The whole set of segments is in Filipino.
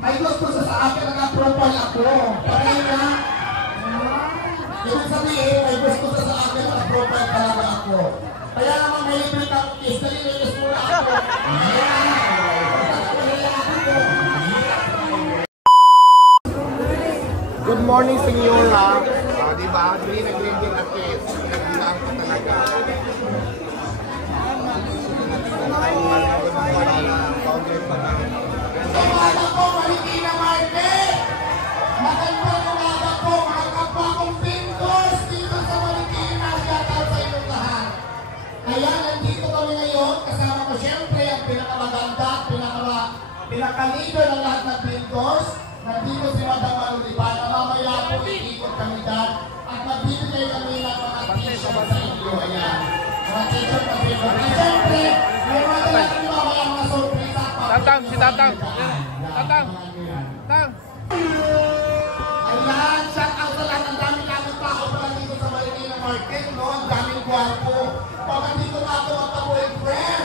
May gusto sa akin naka-profile ako. Kaya ibig sabihin, may gusto sa akin naka-profile talaga ako. Kaya naman may libre kang kiss, nalilinis mo na ako. Good morning, Senyora. Diba? Green na green din at kiss. Nagbilaan ko talaga. Umaga po, Marikina Market! Magandang umaga po, mga kapwa kong Pindors dito sa Marikina. Shoutout sa inyong lahat. Kaya nandito kami ngayon, kasama ko siyempre ang pinakamaganda, pinakalido ng lahat ng Pindors. Nandito si Madam Malulipan. Mamaya po iikot kami dyan at magbibigay kami ng mga t-shirt sa inyo. Ayan. Mga t-shirt na Pindors. At siyempre, may mga talaga mamaya mga sorpresa. Tatang, si Tatang. Tatang. Tatang. Ayan, shout out sa lahat. Ang daming tao pala dito sa Marikina Market, no? Ang daming gwapo. Pag nandito na ako magka-boyfriend.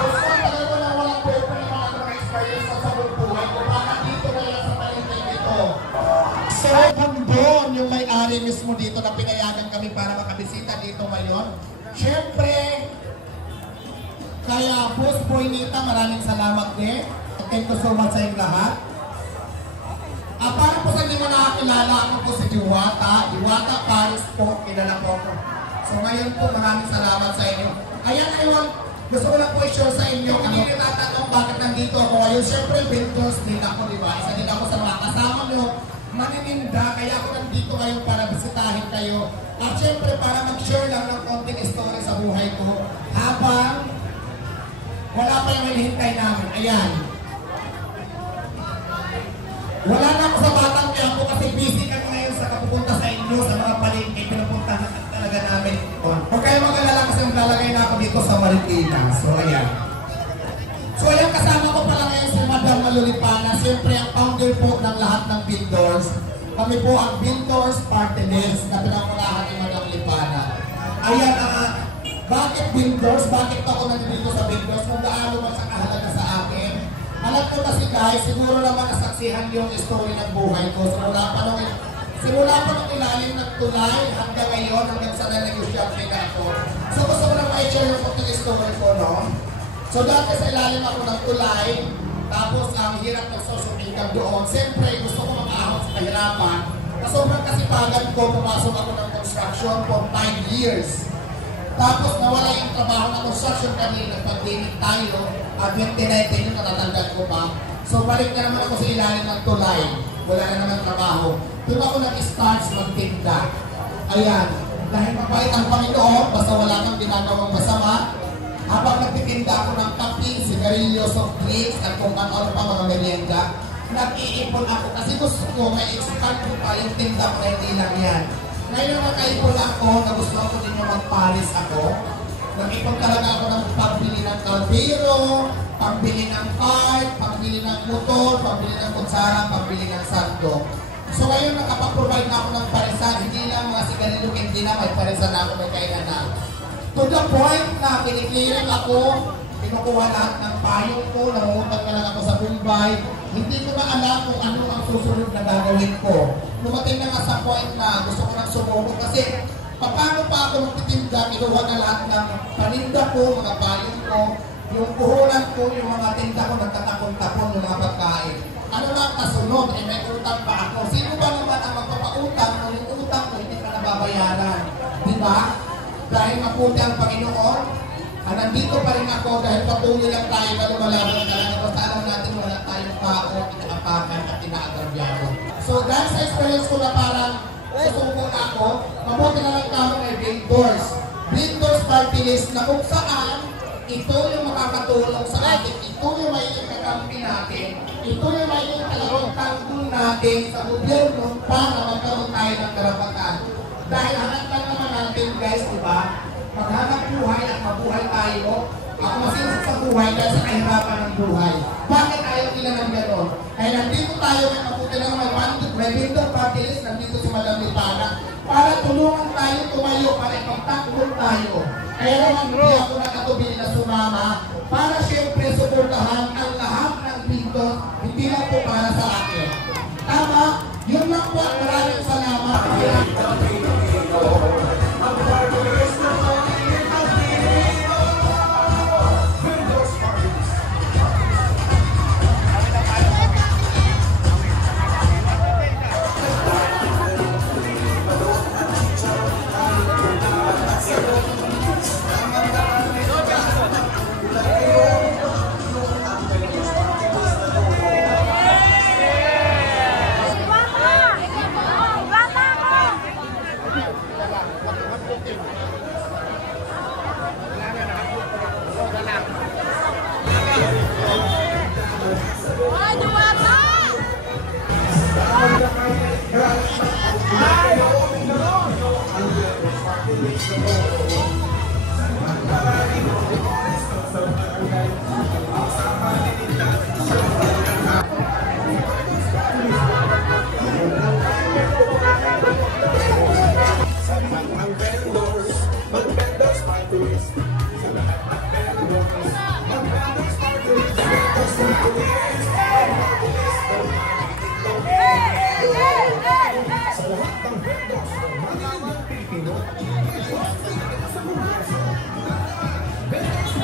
Gusto ko talaga na walang boyfriend na mga experience sa buhay ko. Pag nandito na yan sa Marikina dito. So, Kambon, yung may-ari mismo dito na pinayagan kami para makabisita dito ngayon. Siyempre, kaya Boss Boy Nita, maraming salamat din. Thank you so much sa inyong lahat. Para po sa hindi mo nakakilala, ako po si Diwata. Diwata Paris po, kilala po ako. So ngayon po, maraming salamat sa inyo. Ayan ngayon, gusto ko lang po i-show sa inyo. Hindi rin natanong bakit nandito ako ngayon. Siyempre, Pindors din ako, di ba? Isa din ako sa mga kasama nyo. Manininda, kaya ako nandito ngayon para bisitahin kayo. At siyempre, para mag-share lang ng konting story sa buhay ko. Habang wala pa yung hinihintay namin. Ayan. Wala na ako sa Batang Quiapo kasi busy kami ngayon sa kapupunta sa inyo, sa mga palengke, pinupuntahan talaga namin. Huwag kayo mag-alala kasi maglalagay na ako dito sa Marikina. So, ayan. So, ayan, kasama ko pala ngayon si Madam Malulipana. Siyempre, ang founder po ng lahat ng Pindors. Kami po ang Pindors Party List na pinamulahan ni Madam Lipana. Ayan, bakit Pindors? Bakit ako nandito sa Pindors? Kung gaano man sa kahalaga sa akin? Alam ko kasi guys, siguro naman nasaksihan yung story ng buhay ko. Simula pa nung ilalim ng tulay hanggang ngayon, hanggang sa na-negosyate na ako. So gusto ko lang ma-share yung konting story ko, no? So dati sa ilalim ako ng tulay, tapos ang hirap ng social income doon. Siyempre, gusto ko makaahon sa kahirapan. Sobrang kasipagan ko, pumasok ako ng construction for 5 years. Tapos nawala yung trabaho ng construction kanina, pag-limit tayo, at 2019 yung natatandaan ko pa. So balik na naman ako sa ilalim ng tulay. Wala na naman trabaho. Doon ako nag-start magtinda. Ayan. Dahil mabait ang Panginoon, basta wala kang ginagawang masama. Habang nagtitinda ako ng kape, sigarilyo, soft drinks, at kung ano pa mga merienda, nag-iipon ako kasi gusto ko may expand ko pa yung tinda ko na hindi lang yan. Ngayon nakaipon ako, na gusto ko din yung mag-Paris ako. Nag-ipon talaga ako ng pagbili ng kalbero, pagbili ng card, pagbili ng motor, pagbili ng kutsara, pagbili ng sando. So ngayon nakapag-provide na ako ng parisan, hindi lang mga sigarilyo, hindi na may parisan na ako, may kainan na. To the point na kinikliring ako, kinukuha lahat ng payong ko, nangungutang na lang ako sa Bombay. Hindi ko na alam kung ano ang susunod na gagawin ko. Lumating na nga sa point na gusto ko nang sumuko kasi paano pa ako magtitinda, kinuha na lahat ng paninda ko, mga payong ko, yung puhunan ko, yung mga tinda ko, nagtatapon-tapon yung mga pagkain. Ano na ang kasunod? Eh may utang pa ako. Sino ba naman ang magpapautang kung yung utang ko hindi ka nababayaran? Di ba? Dahil maputi ang Panginoon, nandito pa rin ako dahil patuloy lang tayo na lumalaban talaga. Basta alam natin wala tayong tao, inaapakan at inaagrabyado. So dahil sa experience ko na parang susuko na ako, mabuti na lang kami ay Pindors. Pindors Party List na kung saan ito yung makakatulong sa atin, ito yung may kakampi natin, ito yung may talagang tanggol natin sa gobyerno para magkaroon tayo ng karapatan. Dahil hanap lang naman natin guys, diba? Maghanap buhay at mabuhay tayo. Ako masinasat sa buhay dahil sa kahirapan ng buhay. Bakit ayaw nila ng gano'n? Kaya nandito tayo, may mabuti na may Pindors Party List, nandito si Madam Lipana, para tulungan tayo tumayo, para ipagtakbol tayo. Kaya naman hindi ako nakatubili na sumama, para siyempre suportahan ang lahat ng Pindors, hindi hindi lang po para sa akin. Tama? Yun lang po. Maraming salamat.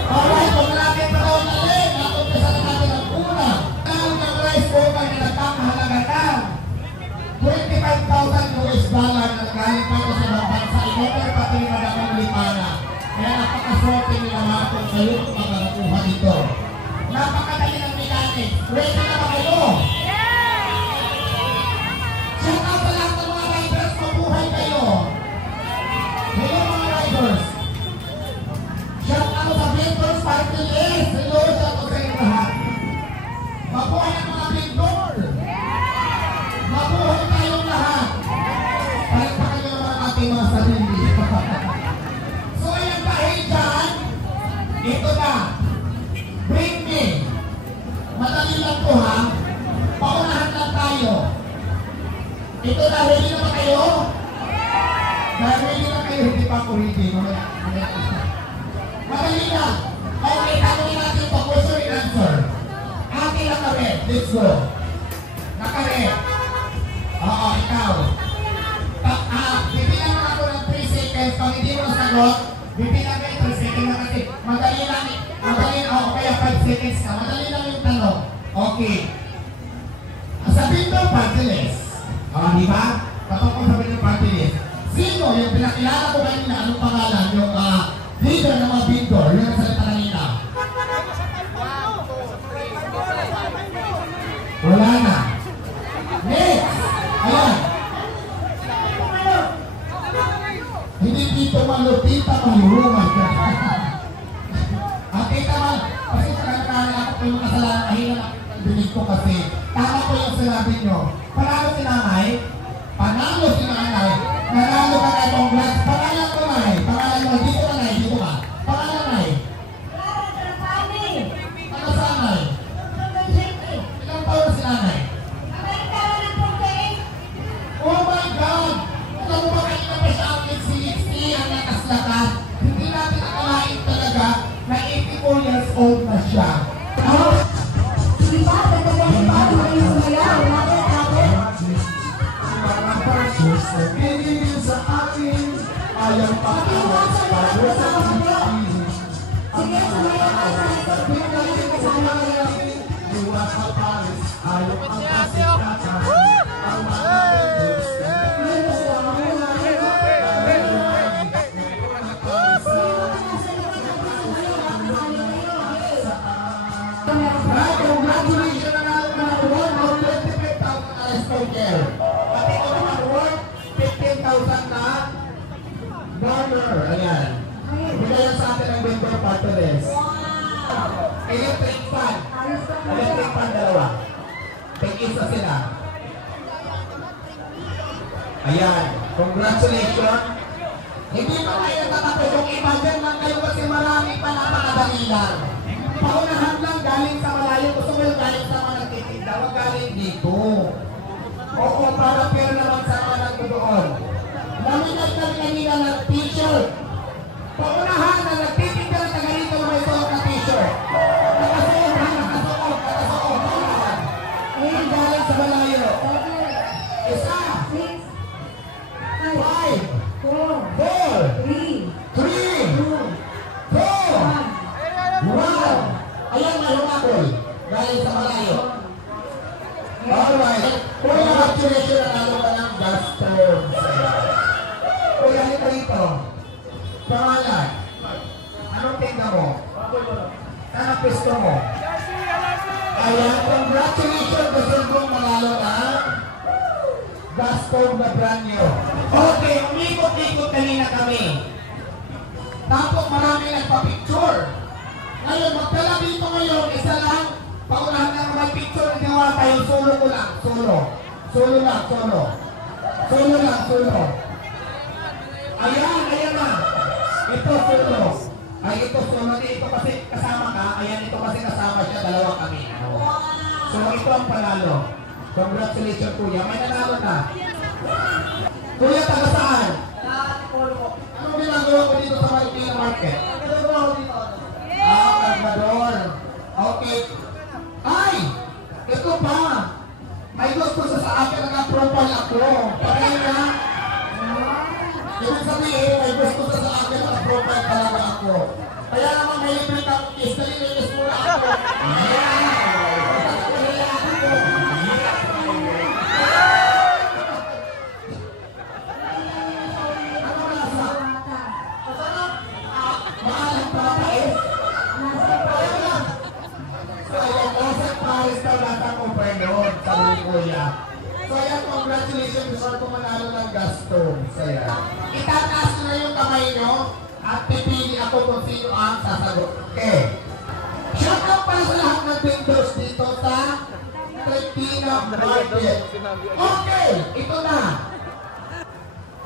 Alright, kung natin panahon natin, nakumpisa na natin ang una. Ang ng rice cooker na nagpapahalaga ng 25,000 US dollar na galing pa ito sa ibang bansa. Inoper pati ni Madamang Lipana. Kaya napakaswerte nila mga kung kayo kung makakakuha dito. Napakadali ng mechanics. Ready na ba kayo? Shout out sa lahat ng mga riders, mabuhay kayo. Hello mga riders. Shout out sa vendors, party list. Hello, shout out sa inyo lahat. Mabuhay ang mga vendor. Mabuhay tayong lahat. Palagpakan nyo naman ang ating mga sarili. So ayan dahil dyan, ito na. Bring me. Madali lang po ha. Paunahan lang tayo. Ito na, ready na ba kayo? Dahil ready na kayo, hindi pa ako ready. Madali na. Okay, tanongin natin ito. Question and answer. Akin lang kami. Let's go. Naka-red. Oo, ikaw. Bibilang mo ako ng 3 seconds. Pag hindi mo nasagot, bibilang kayo 3 seconds na kasi madali lang. Madali lang. O kaya 5 seconds na. Madali lang yung tanong. Okay. Sabihin mo, party list. Di ba? Patungkol sabihin yung party list. Sino yung pinakilala ko kanina? Anong pangalan? Yung leader ng mga vendor. Yung salita kanina. Wala na. Next! Ayan. Hindi dito malupita malurumay ka. Tita man, kasi sa kanina ako po yung kasalanan kahilan ang dinig ko kasi tama ko yung sinabi nyo. Panalo si nanay, nanalo ka na congrats, pangalan ko nanay, pangalan mo, dito nanay, dito ka. Pangalan nanay. Ano sa nanay? Ilang taon na si nanay? Oh my God! Alam mo ba kanina pa siya ang 60 ang nakaslakas? Hindi natin akalain talaga na 84 years old na siya. Diba? Nagkagaling pa ako ngayon sumaya. Ayaw pa Sige, sumaya ka sa likod. Pinagaling ka sa ngayon. Congratulations na natin na award of 25,000 na restoker. Pati ko naman award, 15,000 na dollar. Ayan. Bigay sa atin ang vendor party list. Electric fan. Electric fan dalawa. Take-isa sila. Ayan. Congratulations. Hindi pa kayo natatapos yung iba dyan lang kayo kasi marami pa napakadali lang. Paunahan lang galing sa malayo. Gusto mo yung galing sa mga nagtitinda. Huwag galing dito. Oo, para pero naman sa mga nagtudoon. Naminag kami kanina ng t-shirt. Paunahan na nagtitinda ng taga rito na may suot na t-shirt. Nakasuot ha, nakasuot. Paunahan. Alright. Kuya, congratulations na nalo ka ng Gaston. Kuya, halika rito. Pangalan. Anong tinga mo? Anong pwesto mo? Ayan, congratulations. Gusto kong manalo ng Gaston na brand new. Okay, umikot-ikot kanina kami. Tapos marami nagpa-picture. Ngayon, magdala dito ngayon, isa lang. Paunahan na mga picture, hindi wala tayo. Solo ko lang. Solo. Solo lang, solo. Solo lang, solo. Ayan, ayan na. Ito, solo. Ay, ito, solo. Ito kasi kasama ka. Ayan, ito kasi kasama siya. Dalawa kami. So, ito ang panalo. Congratulations, kuya. May nanalo na. Kuya, taga saan? Anong ginagawa ko dito sa Marikina Market? Salvador. Okay. Ay! Ito pa! May gusto sa akin naka-profile ako. Pagkain na. Ibig sabihin, may gusto sa akin naka-profile talaga ako. Kaya naman may libre kang kiss. Nalinis mo na ako. So ayan, congratulations sa kung manalo ng Gaston. Saya. Itataas na yung kamay nyo at pipili ako kung sino ang sasagot. Okay. Shout out para sa lahat ng vendors dito sa Marikina Market. Okay, ito na.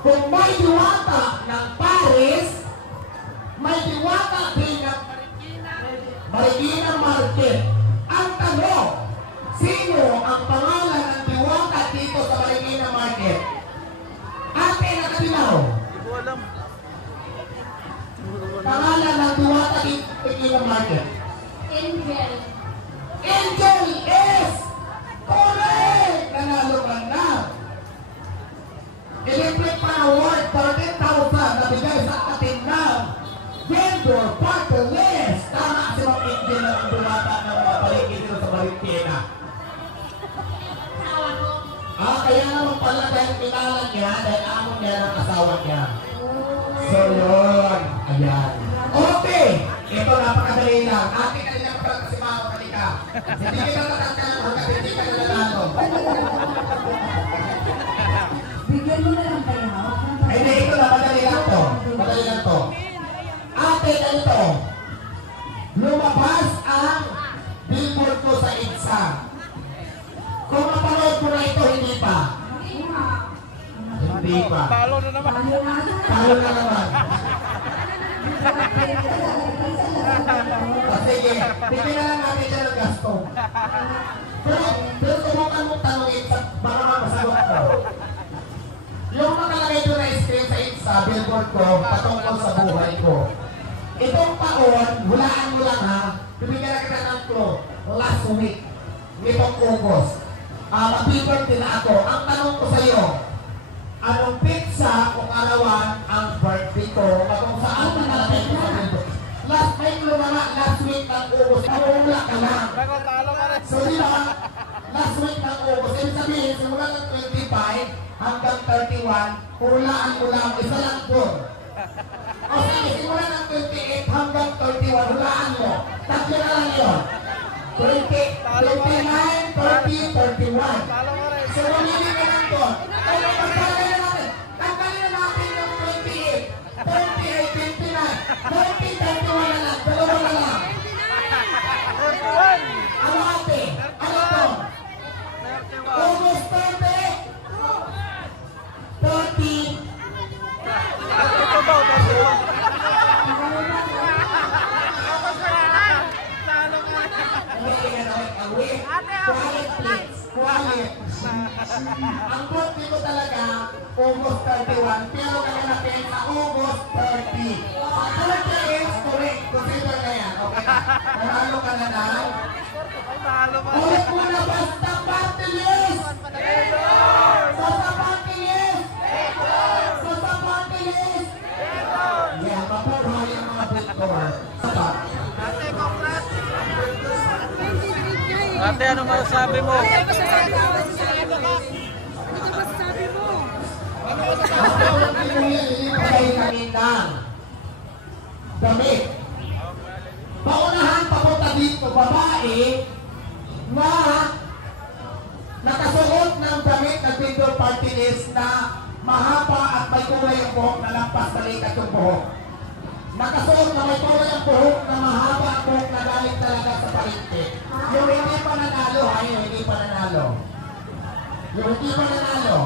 Kung may diwata ng Paris, may diwata din ng Marikina Market. Ang tanong, sino ang pangalan ng diwata dito sa Marikina Market? Ate, nakatinaw. Pangalan ng diwata dito sa Marikina Market? Angel. Angel is correct! Nanalo ka na. Electric Power 13,000 na bigay sa atin ng vendor party list. Tama si Mang Angel ang diwata ng mga paligid dito sa Marikina. Kaya naman pala dahil pinalan niya, dahil amon niya ng asawa niya. So yun, ayan. Okay, ito napakadali lang. Ating kanina pa kasi mga kalika. Hindi kita natangka ng hanggang hindi ka nalalano. Bigyan mo na lang kayo. Ay, hindi, ito na, madali lang to. Madali lang to. Ate, ganito. Lumabas ang billboard ko sa EDSA. Kung mapanood ko na ito, hindi pa. Hindi pa. Talo na naman. Talo na naman. Sige, bigyan na lang natin siya ng gasto. Pero subukan mong tanongin sa baka masagot ko. Yung nakalagay doon na screen sa sa billboard ko, patungkol sa buhay ko. Itong taon, hulaan mo lang ha, bibigyan na kita ng clue, last week, nitong August. Mag-birthday na ako. Ang tanong ko sa iyo, anong pizza kung arawan ang birthday ko? Kung saan nakalagay ko sa billboard? Last week ng August, nawawala ka lang. Talo ka rin. So di ba, last week ng August, ibig sabihin, simula ng 25 hanggang 31, hulaan mo lang, isa lang doon. O sige, simula ng 28 hanggang 31, hulaan mo. Tatlo na lang yun. 20, 29, 30, 31. Talo ka rin. So mamili ka lang doon. Kaya pagkalagay na natin, tanggalin na natin yung 28, 38, 29, 30, 31 na lang, dalawa na lang. 31. Ano ate? Ano to? 31. August 30, 30, Ito ba? Talo ka rin. Quiet, please. Quiet. Ang birthday ko talaga, August 31, pero kaganapin sa August 30. 30 is correct. Consider na yan, okay? Nanalo ka na na. Talo ka. Ulit mo na, basta party list! Basta party list! Basta party list! Yan, mapabuhay ang mga victor. Basta. Ate, Ate, ano masasabi mo? Pinipagay kami ng damit. Paunahan papunta dito, babae na nakasuot ng damit na window party list na mahaba at may kulay ang buhok na lampas balikat yung buhok. Nakasuot na may kulay ang buhok na mahaba ang buhok na galing talaga sa palengke. Yung hindi pa nanalo, ay hindi pa nanalo. Yung hindi pa nanalo.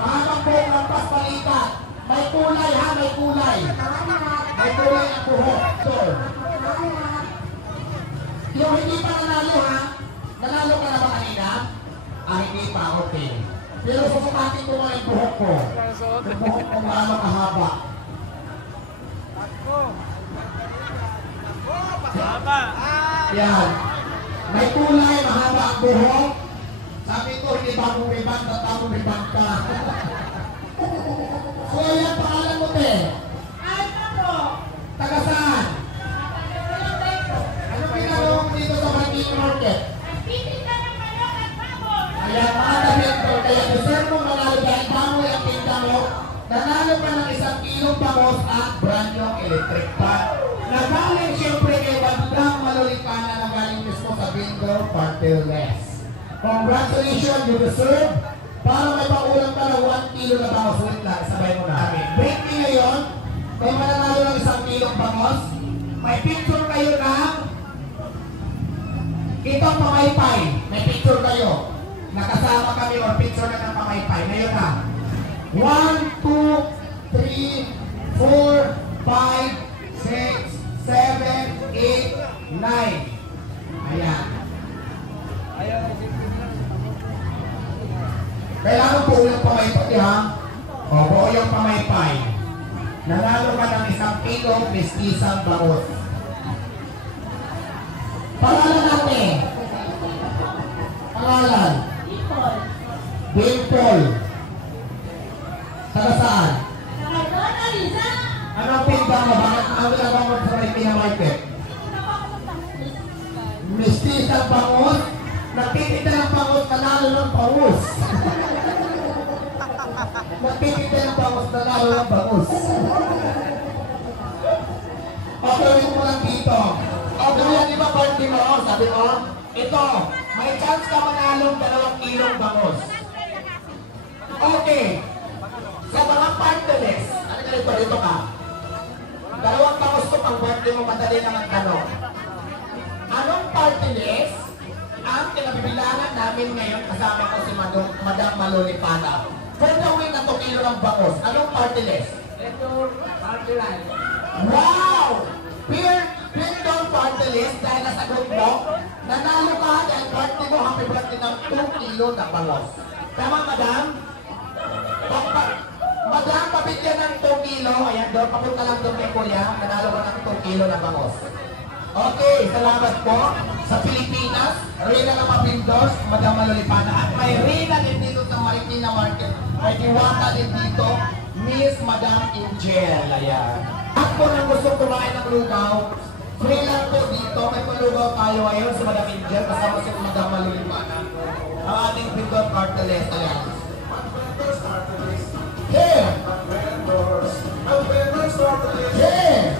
Mahabang buhok lampas balikat. May kulay ha, may kulay. May kulay ang buhok. Sure. Yung hindi pa nanalo ha, nanalo ka na ba kanina? Hindi pa, okay. Pero susukatin ko nga yung buhok ko. Yung buhok ko nga makahaba. Yan. May kulay, mahaba ang buhok. Sabi ko, hindi ba mong riban, tatapong riban ka. So, yan pangalan mo, te. Taga saan? Ano pinagawa mo dito sa Marikina Market? Ayan, mga kabito, kaya deserve mo manalo dahil bamoy ang tinda mo. Nanalo pa ng 1 kilong bangos at brand yung electric pan. Nagaling siyempre kay Bandang Malulikana na galing mismo sa Bingo Party List. Congratulations, you deserve. Para may paulang ka ng 1 kilo na bangos. Wait lang, sabay mo namin. Break me ngayon. May mananalo ng 1 kilong bangos. May picture kayo ng itong pamaypay. May picture kayo. Nakasama kami or picture na ng pamaypay. Ngayon na. 1, 2, 3, 4, 5, 6, 7, 8, 9. Ayan. Kailangan po yung pamaypay ha. O, buo yung pamaypay. Nanalo ka ng 1 kilo mestisang bangos. Pangalan natin. Pangalan. Dimple. Taga saan? Anong pinta mo? Bakit ang ginagawa mo sa Marikina Market? Mestisang bangos. Nagtitinda ng bangos, nanalo ng bangus. Nagtitinda ng bangos, nanalo ng bangus. Pagawin mo lang dito. O, gawin, di ba party mo? Sabi mo, ito, may chance ka manalong 2 kilong bangus. Okay. Sa mga party list, ano ka dito ka? 2 bangus ko pang birthday mo, madali naman tanong. Anong party list ang kinabibilangan namin ngayon kasama ko si Madam Malulipana? For the week na 2 kilo ng bangus, anong party list? Ito, party list. Wow! Pure party list dahil nasagot mo, nanalo ka dahil birthday mo, happy birthday ng 2 kilo ng bangus. Tama, Madam? Madam, pabigyan ng 2 kilo. Ayan doon, papunta lang doon kay Kuya. Nanalo ka ng 2 kilo ng bangus. Okay, salamat po. Sa Pilipinas, Rina na Mapindos, Madam Malulipana. At may Rina din dito sa Marikina Market. May Diwata din dito, Miss Madam Angel. Ayan. At po nang gusto kumain ng lugaw, free lang po dito. May palugaw tayo ngayon sa Madam Angel. Kasama si Madam Malulipana. Ang ating Pindor Carteles. Ayan. Here! Here!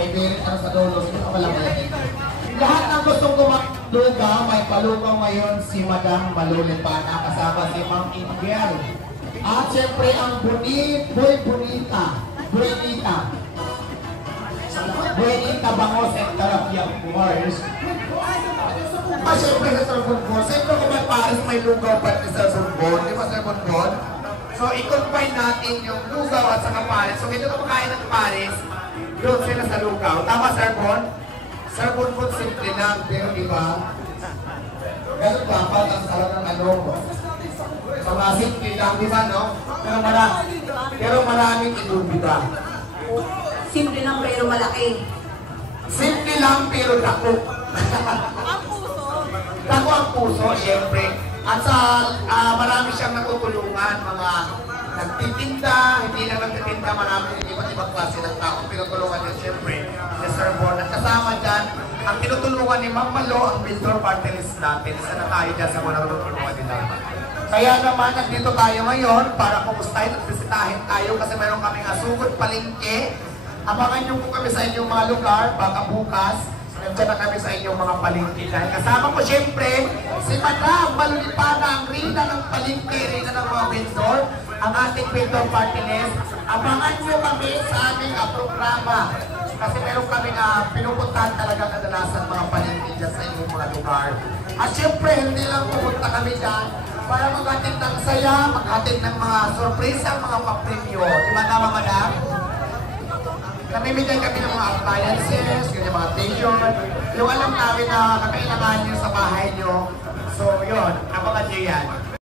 May birit ano sa dulo. Sino ka palang lahat ng gustong lugaw, may palugaw ngayon si Madam Malulipana kasama si Ma'am Ingel. At syempre ang Buenita Bangos and Tarapia Wars. Syempre sa Sorbonne, siyempre kung may Paris may lugaw pati sa Sorbonne, di ba Sorbonne? So i-combine natin yung lugaw at saka Paris. So ito kumakain ng Paris, doon sila sa lugaw. Tama, Sorbonne? Sorbonne food simple lang, pero di ba? Ganun dapat ang sarap ng ano. So mga simple lang, di ba, no? Pero maraming idubida. Simple lang pero malaki. Simple lang pero dako. Ang puso. Dako ang puso, syempre. At sa marami siyang natutulungan, mga nagtitinda, hindi lang nagtitinda, marami iba't ibang klase ng tao. Pinutulungan niya siyempre ni Sir Bon. At kasama dyan, ang tinutulungan ni Ma'am Malo, ang builder party list natin. Isa na tayo dyan sa mga natutulungan din naman. Kaya naman, nandito tayo ngayon para kumustahin at bisitahin tayo kasi mayroon kaming asugod palengke. Abangan niyo po kami sa inyong mga lugar, baka bukas. Nandiyan na kami sa inyong mga palengke. Dahil kasama ko siyempre, si Madam Malulipana, ang rina ng palengke, rina ng mga vendor, ang ating vendor party list. Abangan niyo kami sa aming programa. Kasi meron kami pinupuntahan talaga kadalasan mga palengke dyan sa inyong mga lugar. At siyempre, hindi lang pupunta kami dyan para maghatid ng saya, maghatid ng mga sorpresa, mga papremyo. Di ba tama, Madam? Namimigay kami ng mga appliances, yung mga t-shirt, yung alam namin na kakailangan nyo sa bahay nyo. So, yun, abangan nyo yan.